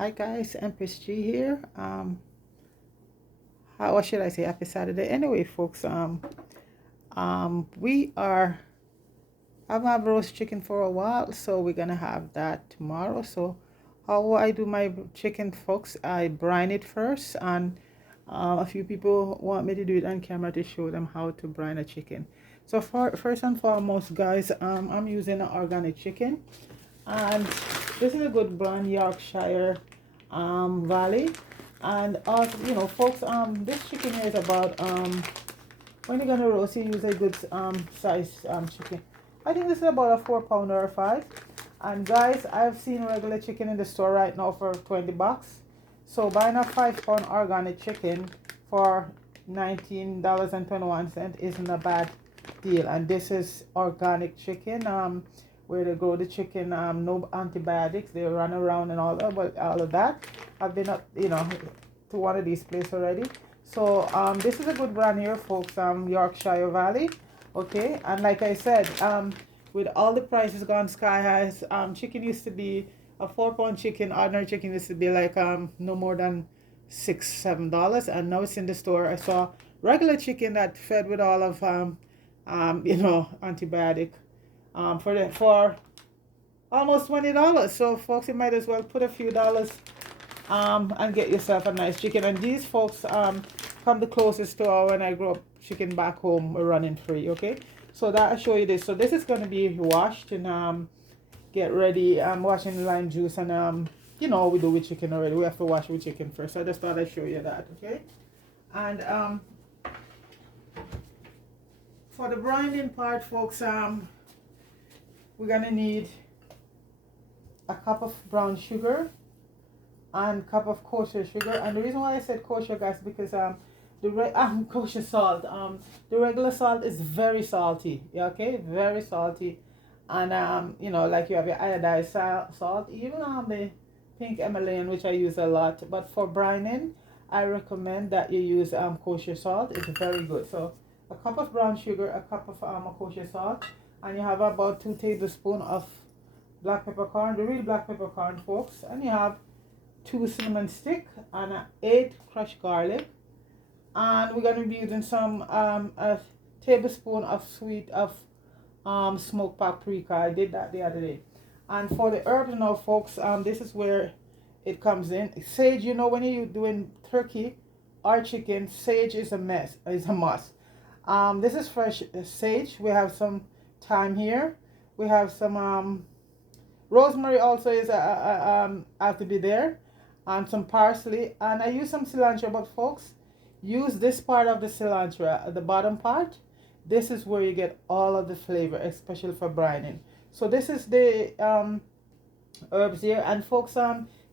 Hi guys, Empress G here. What should I say? Happy Saturday. Anyway, folks, we are I've had roast chicken for a while, so we're gonna have that tomorrow. So how I do my chicken, folks, I brine it first, and a few people want me to do it on camera to show them how to brine a chicken. So first and foremost, guys, I'm using an organic chicken, and this is a good brand, Yorkshire Valley. And also, folks, this chicken here is about when you're gonna roast, you use a good size chicken. I think this is about a 4 pounder or five. And guys, I've seen regular chicken in the store right now for 20 bucks. So buying a 5 pound organic chicken for $19.21 isn't a bad deal. And this is organic chicken, where they grow the chicken, no antibiotics, they run around and all of that. I've been up, to one of these places already. So this is a good brand here, folks, Yorkshire Valley. Okay, and like I said, with all the prices gone sky high, chicken used to be a 4 pound chicken, ordinary chicken used to be like no more than $6-7, and now it's in the store. I saw regular chicken that fed with all of antibiotic for almost $20. So folks, you might as well put a few dollars and get yourself a nice chicken. And these folks come the closest to when I grew up chicken back home were running free. Okay, so that I'll show you this. So this is going to be washed and get ready. I'm washing the lime juice, and we do with chicken already. We have to wash with chicken first. So I just thought I'd show you that. Okay, and for the brining part, folks, we're gonna need a cup of brown sugar and cup of kosher sugar. And the reason why I said kosher, guys, because kosher salt, the regular salt is very salty. Yeah, okay, very salty. And like you have your iodized salt, even the pink Himalayan, which I use a lot. But for brining, I recommend that you use kosher salt. It's very good. So a cup of brown sugar, a cup of kosher salt, and you have about 2 tablespoons of black peppercorn, the real black peppercorn, folks, and you have 2 cinnamon stick and 8 crushed garlic, and we're going to be using some a tablespoon of smoked paprika. I did that the other day. And for the herbs now, folks, this is where it comes in. Sage, when you're doing turkey or chicken, sage is a must. This is fresh sage. We have some thyme here. We have some rosemary also is have to be there, and some parsley. And I use some cilantro, but folks, use this part of the cilantro, the bottom part. This is where you get all of the flavor, especially for brining. So this is the herbs here. And folks,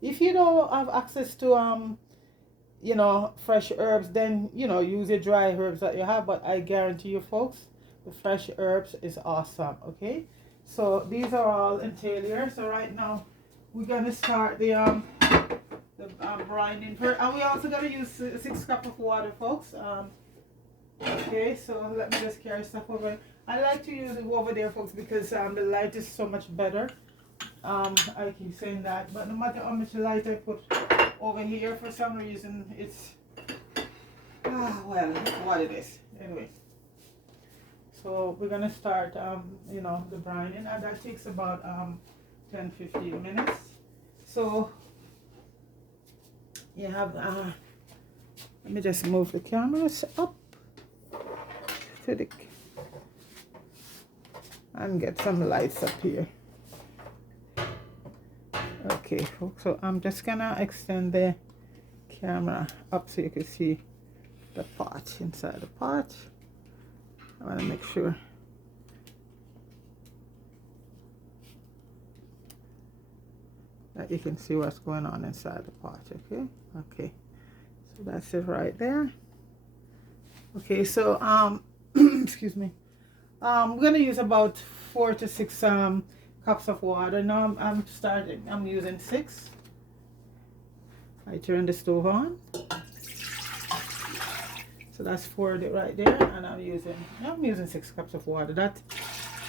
if you don't have access to fresh herbs, then use your dry herbs that you have. But I guarantee you, folks, the fresh herbs is awesome. Okay, so these are all entail here. So right now we're gonna start the brining first, and we also gotta use 6 cups of water, folks. Okay, so let me just carry stuff over. I like to use it over there, folks, because the light is so much better. I keep saying that, but no matter how much light I put over here, for some reason it's well, it's what it is. Anyway, so we're gonna start the brining, and that takes about 10-15 minutes. So you have let me just move the cameras up to the and get some lights up here. Okay, folks, so I'm just gonna extend the camera up so you can see the pot inside the pot. I want to make sure that you can see what's going on inside the pot. Okay, so that's it right there. Okay, so excuse me, we're gonna use about 4 to 6 cups of water. Now I'm using 6. I turn the stove on, so that's 4 right there, and I'm using 6 cups of water. That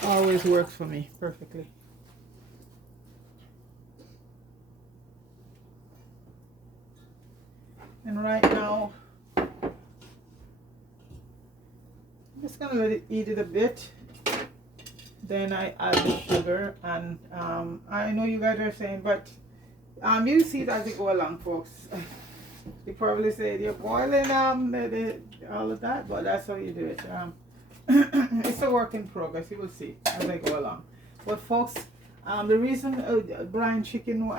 always works for me perfectly. And right now, I'm just gonna let it eat it a bit. Then I add the sugar, and I know you guys are saying, but you see it as it go along, folks. You probably say you're boiling all of that, but that's how you do it. It's a work in progress. You will see as I go along. But folks, the reason brine chicken,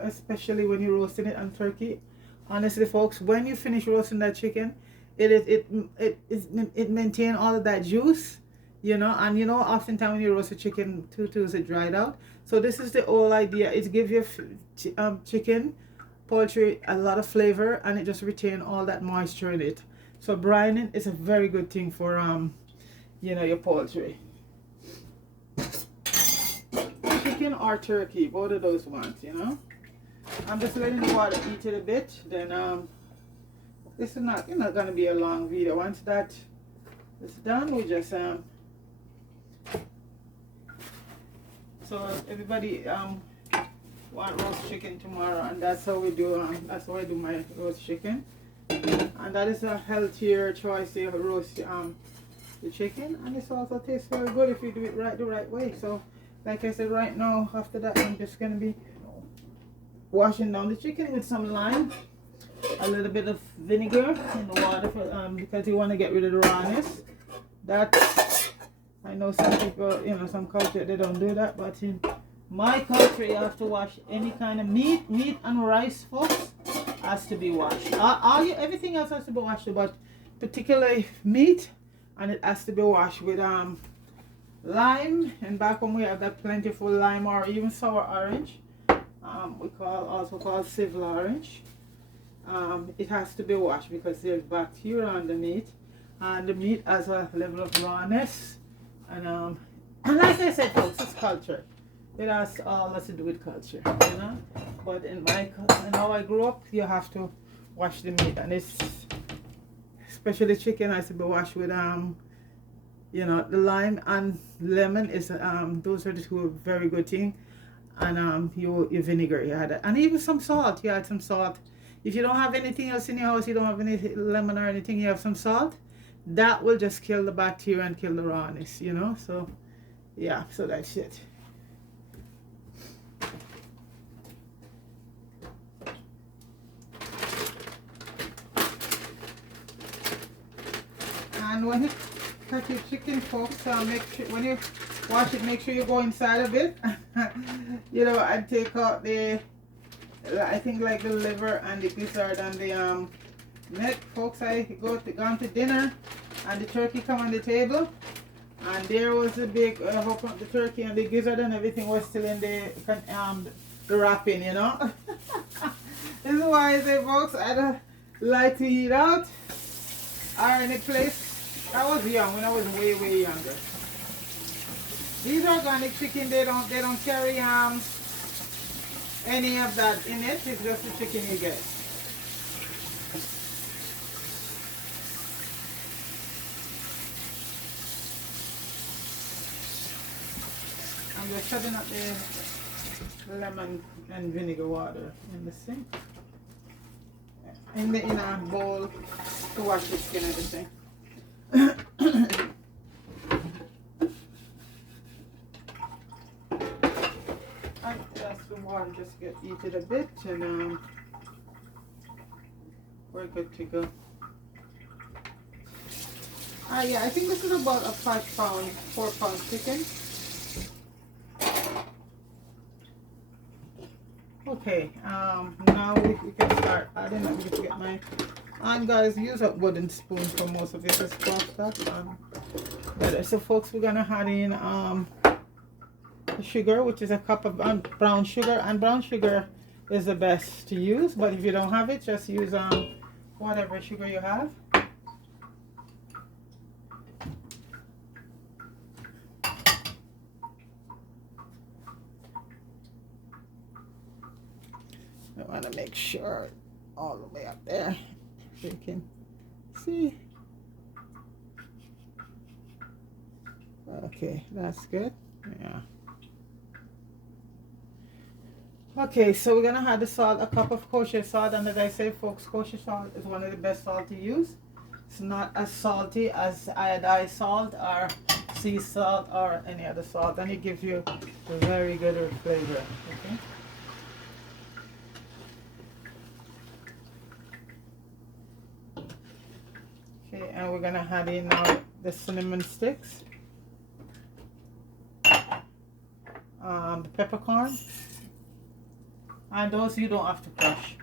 especially when you're roasting it on turkey, honestly, folks, when you finish roasting that chicken, it maintain all of that juice, you know. And you know, oftentimes when you roast a chicken, too, it dried out. So this is the whole idea. It gives your chicken, poultry, a lot of flavor, and it just retain all that moisture in it. So brining is a very good thing for you know, your poultry. Chicken or turkey, both of those ones, you know. I'm just letting the water eat it a bit. Then this is not gonna be a long video. Once that is done, we just so everybody want roast chicken tomorrow, and that's how we do that's how I do my roast chicken. And that is a healthier choice to roast the chicken, and it also tastes very good if you do it the right way. So like I said, right now after that, I'm just gonna be washing down the chicken with some lime, a little bit of vinegar in the water for, because you want to get rid of the rawness. That, I know some people, you know, some culture they don't do that, but in my culture you have to wash any kind of meat and rice, folks, has to be washed. Everything else has to be washed, but particularly meat, and it has to be washed with lime. And back when we have that plentiful lime or even sour orange, we also call civil orange. It has to be washed because there's bacteria on the meat, and the meat has a level of rawness. And like I said, folks, it's culture. It has all to do with culture, you know. But in how I grew up, you have to wash the meat, and it's especially chicken has to be washed with you know, the lime and lemon is those are the two very good things. And your vinegar, you had it, and even some salt. You add some salt. If you don't have anything else in your house, you don't have any lemon or anything, you have some salt. That will just kill the bacteria and kill the rawness, you know. So yeah, so that's it. And when you cut your chicken, folks, make sure when you wash it, make sure you go inside of it, you know, and take out the, I think, like the liver and the gizzard and the neck, folks. I gone to dinner, and the turkey come on the table, and there was a big hook up the turkey, and the gizzard and everything was still in the wrapping, you know. This is why I say, folks, I don't like to eat out or in a place. I was young when I was way younger. These organic chicken, they don't carry any of that in it. It's just the chicken you get. I'm just shutting up the lemon and vinegar water in the sink, in a bowl to wash the skin and everything. And that's the water just get heated a bit, and we're good to go. Yeah, I think this is about a 4-pound chicken. Okay, now we can start adding. Let me just get my, and guys, use a wooden spoon for most of it. Just cross that. Better. So folks, we're gonna add in sugar, which is a cup of brown sugar, and brown sugar is the best to use, but if you don't have it, just use whatever sugar you have. I want to make sure all the way up there so you can see. Okay, that's good. Yeah. Okay, so we're gonna add the salt, a cup of kosher salt, and as I say, folks, kosher salt is one of the best salt to use. It's not as salty as iodized salt or sea salt or any other salt, and it gives you a very good flavor. Okay. Okay, and we're gonna add in now the cinnamon sticks, the peppercorns, and those you don't have to crush,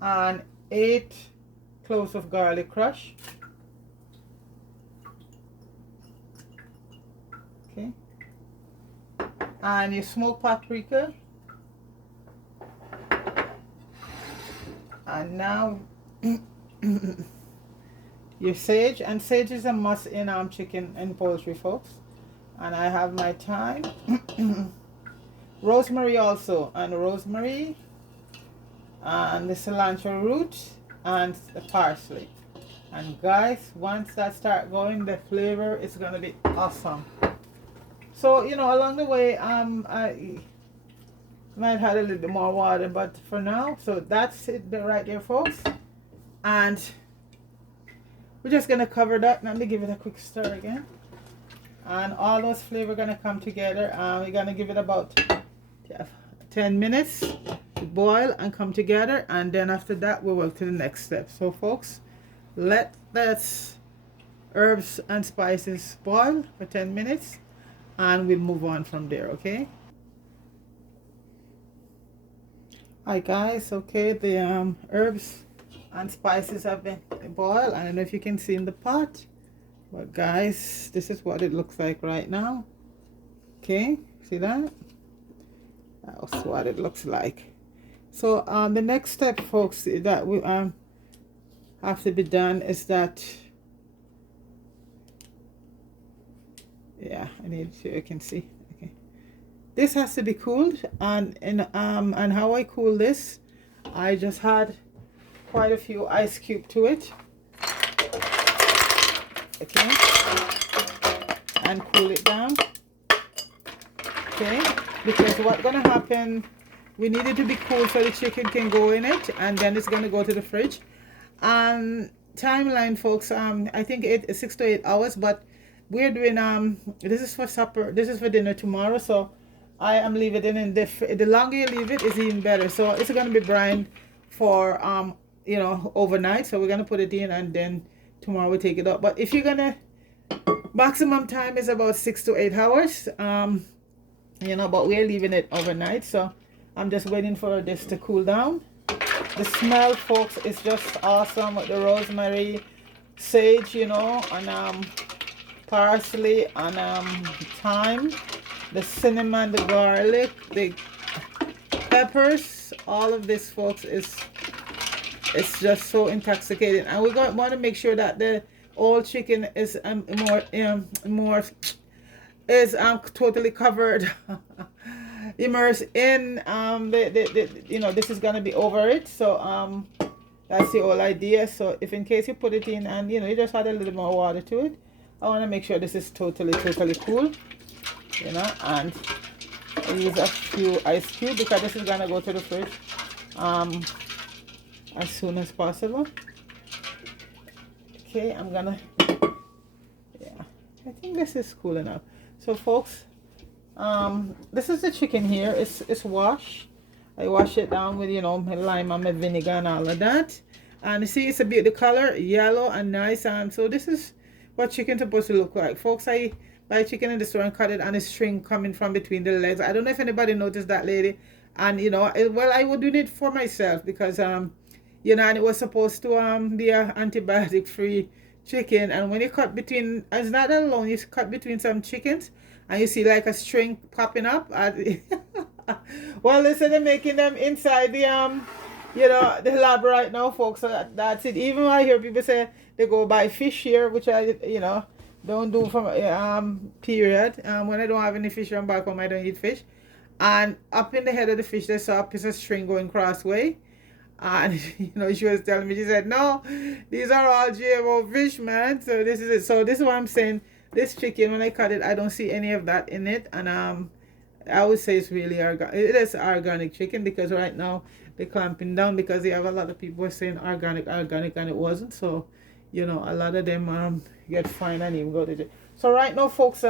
and 8 cloves of garlic crush. Okay, and your smoked paprika, and now your sage, and sage is a must in chicken and poultry, folks. And I have my thyme, rosemary also, and rosemary, and the cilantro root, and the parsley. And guys, once that start going, the flavor is gonna be awesome. So you know, along the way, I might have a little bit more water, but for now, so that's it right there, folks. And we're just gonna cover that. Let me give it a quick stir again. And all those flavors gonna come together. We're gonna give it about 10 minutes to boil and come together, and then after that we will to the next step. So folks, let this herbs and spices boil for 10 minutes, and we'll move on from there. Okay. Hi guys. Okay, the herbs and spices have been boiled. I don't know if you can see in the pot, but guys, this is what it looks like right now. Okay, see that? That's what it looks like. So the next step, folks, that we have to be done is that, yeah, I need to, you can see. Okay, this has to be cooled, and how I cool this, I just had quite a few ice cube to it. Okay, and cool it down. Okay, because what's gonna happen, we need it to be cool so the chicken can go in it, and then it's gonna go to the fridge. Timeline, folks, I think 6 to 8 hours, but we're doing this is for supper, this is for dinner tomorrow, so I am leaving it in the longer you leave it is even better. So it's gonna be brine for you know, overnight, so we're gonna put it in, and then tomorrow we take it up. But if you're gonna, maximum time is about 6 to 8 hours, you know, but we're leaving it overnight, so I'm just waiting for this to cool down. The smell, folks, is just awesome with the rosemary, sage, you know, and parsley, and thyme, the cinnamon, the garlic, the peppers. All of this, folks, is, it's just so intoxicating. And we want to make sure that the old chicken is totally covered, immersed in you know, this is gonna be over it. So that's the whole idea. So if in case you put it in and you know you just add a little more water to it, I want to make sure this is totally cool, you know. And I use a few ice cubes because this is gonna go to the fridge as soon as possible. Okay, I'm gonna, yeah, I think this is cool enough. So folks, this is the chicken here. It's washed. I wash it down with, you know, my lime and my vinegar and all of that. And you see, it's a bit, the color yellow and nice. And so this is what chicken's supposed to look like, folks. I buy chicken in the store and cut it, and a string coming from between the legs. I don't know if anybody noticed that, lady. And you know, well, I would do it for myself because you know, and it was supposed to be a antibiotic free chicken. And when you cut between, it's not that alone, you cut between some chickens and you see like a string popping up well, they said they're making them inside the you know, the lab right now, folks. So that's it. Even I hear people say they go buy fish here, which I, you know, don't do from period. When I don't have any fish on back home, I don't eat fish. And up in the head of the fish, they saw a piece of string going crossway. And you know, she was telling me, she said, no, these are all GMO fish, man. So this is it. So this is what I'm saying. This chicken, when I cut it, I don't see any of that in it. And I would say it's really organic. It is organic chicken because right now they're clamping down because they have a lot of people were saying organic, organic, and it wasn't. So, you know, a lot of them get fined and even go to jail. So right now, folks,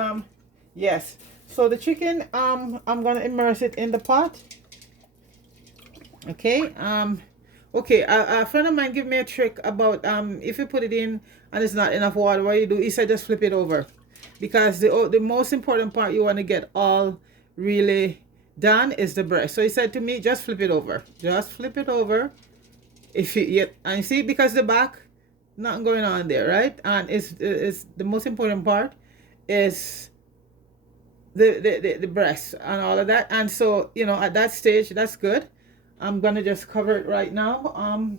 yes. So the chicken, I'm gonna immerse it in the pot. Okay. Okay. A friend of mine gave me a trick about if you put it in and it's not enough water, what you do? He said just flip it over, because the most important part you want to get all really done is the breast. So he said to me, just flip it over. Just flip it over. If you yet and you see, because the back, nothing going on there, right? And it's the most important part is the breast and all of that. And so, you know, at that stage, that's good. I'm gonna just cover it right now.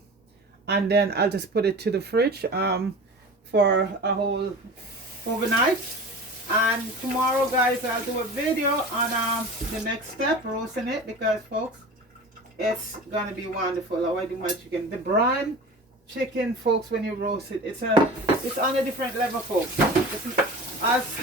And then I'll just put it to the fridge for a whole overnight. And tomorrow, guys, I'll do a video on the next step, roasting it, because folks, it's gonna be wonderful. How I do my chicken, the brine chicken, folks, when you roast it, it's on a different level, folks. This is, as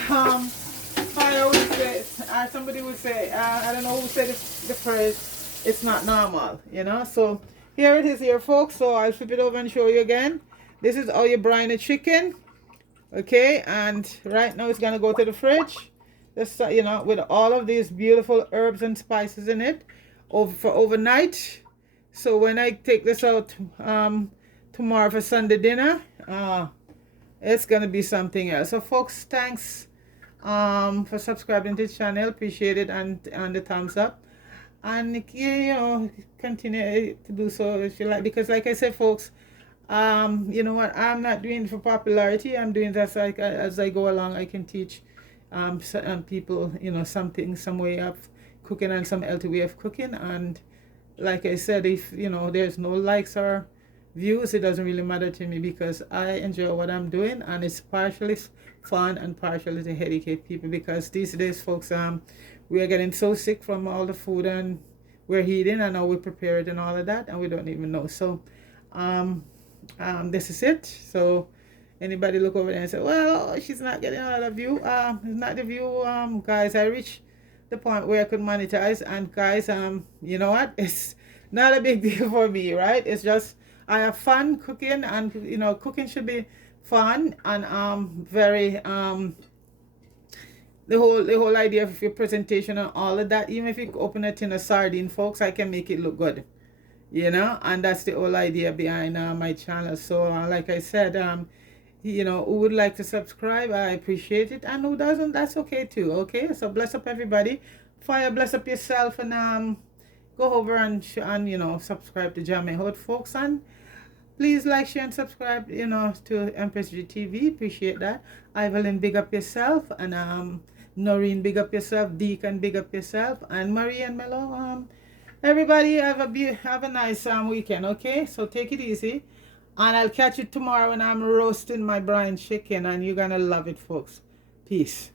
I always say, somebody would say, I don't know who said the phrase, it's not normal, you know. So here it is here, folks. So I'll flip it over and show you again. This is all your brine chicken. Okay, and right now it's gonna go to the fridge, just you know, with all of these beautiful herbs and spices in it, for overnight. So when I take this out tomorrow for Sunday dinner, it's gonna be something else. So folks, thanks for subscribing to the channel, appreciate it, and the thumbs up, and you know, continue to do so if you like, because like I said, folks, you know what, I'm not doing it for popularity. I'm doing that so as I go along, I can teach people, you know, something, some way of cooking and some healthy way of cooking. And like I said, if you know there's no likes or views, it doesn't really matter to me, because I enjoy what I'm doing, and it's partially fun and partially to educate people, because these days, folks, we are getting so sick from all the food and we're eating and how we prepare it and all of that, and we don't even know. So this is it. So anybody look over there and say, well, she's not getting a lot of view, it's not the view, guys. I reached the point where I could monetize, and guys, you know what, it's not a big deal for me, right? It's just I have fun cooking, and you know, cooking should be fun, and very the whole idea of your presentation and all of that. Even if you open a tin of sardine, folks, I can make it look good, you know, and that's the whole idea behind my channel. So like I said, you know, who would like to subscribe, I appreciate it, and who doesn't, that's okay too. Okay, so bless up everybody, fire bless up yourself, and go over and you know, subscribe to Jamie Hood, folks, and please like, share, and subscribe, you know, to Empress GTV. Appreciate that. Evelyn, big up yourself, and Noreen, big up yourself. Deacon, big up yourself, and Marie and Mello, everybody have a nice weekend. Okay, so take it easy, and I'll catch you tomorrow when I'm roasting my brine chicken, and you're gonna love it, folks. Peace.